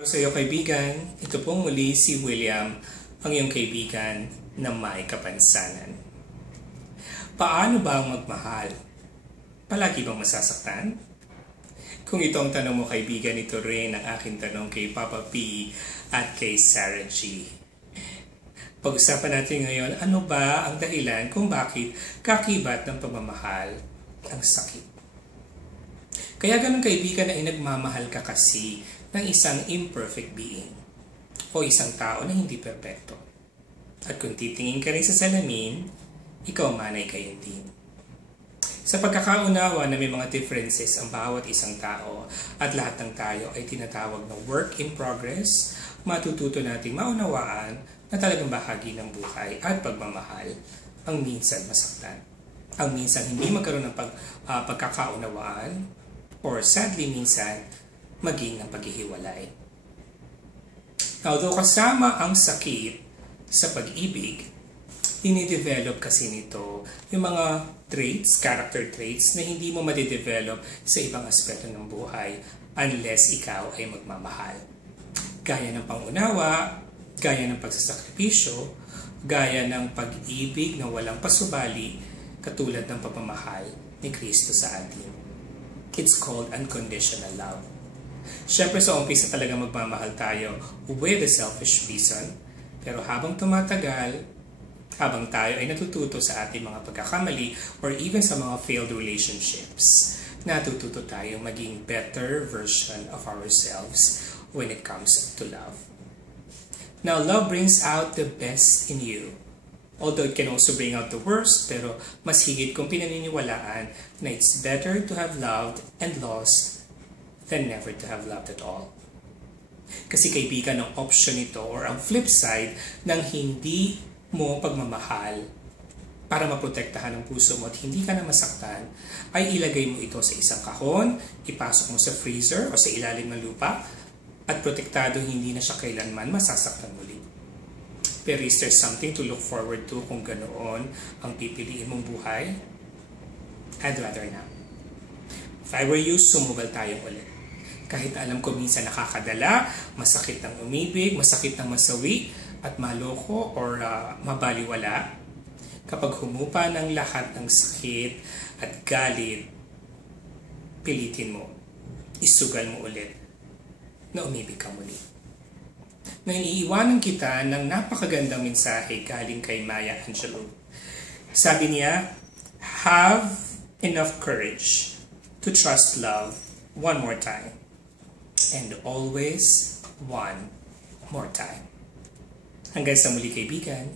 Sa iyo kaibigan, ito pong muli si William, ang iyong kaibigan na may kapansanan. Paano ba ang magmahal? Palagi bang masasaktan? Kung ito ang tanong mo kaibigan, ito rin ang aking tanong kay Papa P at kay Sarah G. Pag-usapan natin ngayon, ano ba ang dahilan kung bakit kakibat ng pagmamahal ang sakit? Kaya ganun kaibigan na nagmamahal ka kasi ng isang imperfect being o isang tao na hindi perpekto. At kung titingin ka rin sa salamin, ikaw manay kayo din. Sa pagkakaunawa na may mga differences ang bawat isang tao at lahat ng tayo ay tinatawag na work in progress, matututo nating maunawaan na talagang bahagi ng buhay at pagmamahal ang minsan masaktan. Ang minsan hindi magkaroon ng pagkakaunawaan or sadly minsan maging ng paghihiwalay. Although kasama ang sakit sa pag-ibig, dinidevelop kasi nito yung mga traits, character traits na hindi mo madidevelop sa ibang aspeto ng buhay unless ikaw ay magmamahal. Gaya ng pangunawa, gaya ng pagsasakripisyo, gaya ng pag-ibig na walang pasubali, katulad ng pagmamahal ni Kristo sa atin. It's called unconditional love. Siyempre sa umpisa talaga magmamahal tayo with a selfish reason, pero habang tumatagal, habang tayo ay natututo sa ating mga pagkakamali or even sa mga failed relationships, natututo tayo maging better version of ourselves when it comes to love. Now, love brings out the best in you. Although it can also bring out the worst, pero mas higit kung pinaniniwalaan na it's better to have loved and lost than never to have loved at all. Kasi kaibigan, ang option nito or ang flip side ng hindi mo pagmamahal para maprotektahan ang puso mo at hindi ka na masaktan, ay ilagay mo ito sa isang kahon, ipasok mo sa freezer o sa ilalim ng lupa, at protektado hindi na siya kailanman masasaktan muli. Pero is there something to look forward to kung ganoon ang pipiliin mong buhay? I'd rather not. If I were you, sumugal tayong ulit. Kahit alam ko minsan nakakadala, masakit ng umibig, masakit ng masawi, at maloko or mabaliwala. Kapag humupa ng lahat ng sakit at galit, pilitin mo, isugal mo ulit na umibig ka muli. Ngayon, iiwanan kita ng napakagandang mensahe galing kay Maya Angelou. Sabi niya, have enough courage to trust love one more time. And always one more time. Hanggang sa muli kaibigan.